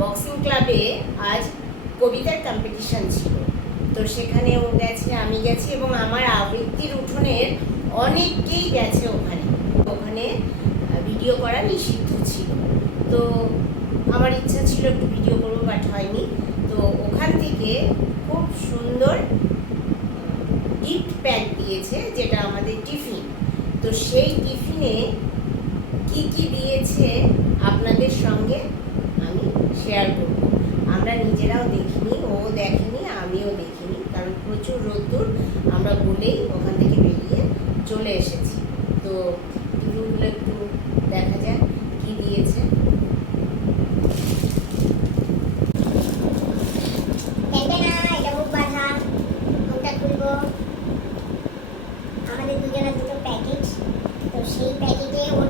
Boxing ক্লাবে আজ কবিতার কম্পিটিশন ছিল। তো সেখানে ও গেছে, আমি গেছি এবং আমার আবৃত্তির উঠোনের অনেককেই গেছে ওখানে। ওখানে ভিডিও করা নিষিদ্ধ ছিল। তো আমার ইচ্ছা ছিল একটু ভিডিও করব বাট হয়নি। তো ওখান থেকে খুব সুন্দর গিফট প্যাক দিয়েছে, যেটা আমাদের টিফিন তো সেই টিফিনে কি কি দিয়েছে আপনাদের সঙ্গে আমি শেয়ার করব। আমরা নিজেরাও দেখিনি, ও দেখেনি, আমিও দেখিনি, কারণ প্রচুর রোদ্দুর, আমরা বলেই ওখান থেকে বেরিয়ে চলে এসেছি। তো টিফিনগুলো একটু দেখা যাক কি দিয়েছে। আমাদের দুজনের দুটো প্যাকেট তো সেই প্যাকেটে ও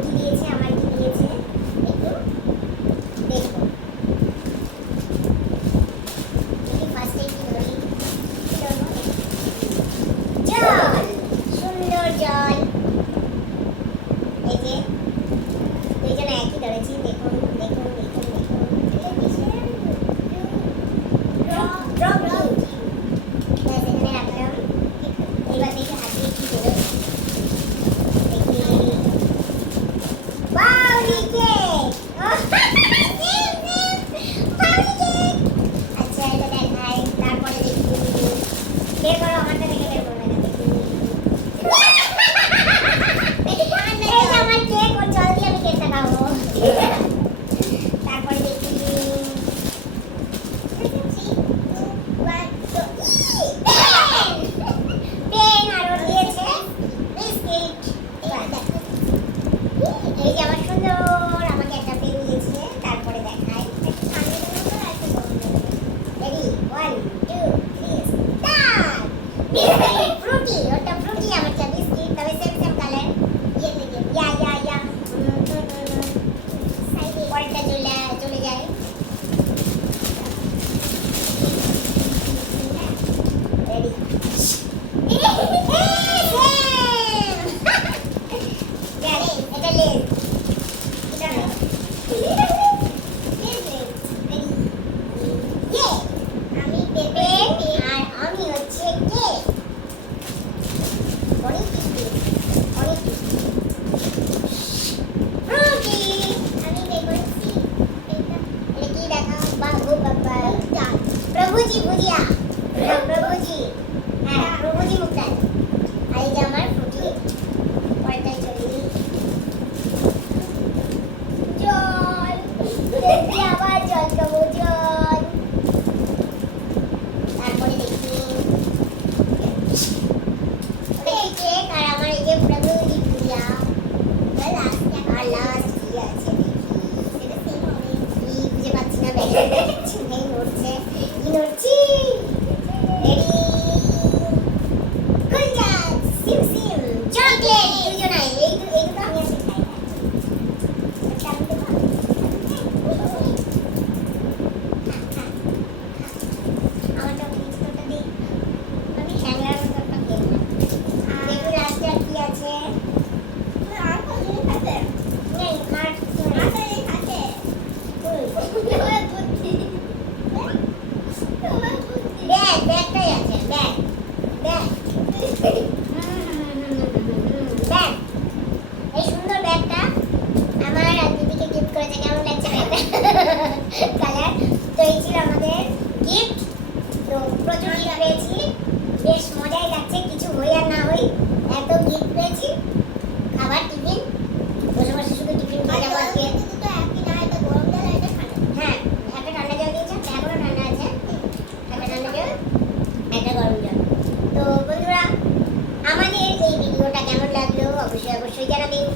platica. তো এই ছিল আমাদের গিফট তো প্রচুর গিফট পেয়েছি। বেশ মজাই লাগছে কিছু হই আর না হই এত গিফট পেয়েছি। খাবার টিফিন বসে বসে শুধু টিফিন খেয়ে যাব আজকে হ্যাঁ একটা ঠান্ডা জল ঠান্ডা আছে। একটা ঠান্ডা জল একটা গরম জল। তো বন্ধুরা আমাদের এই ভিডিওটা কেমন লাগল? অবশ্যই অবশ্যই জানাবেন।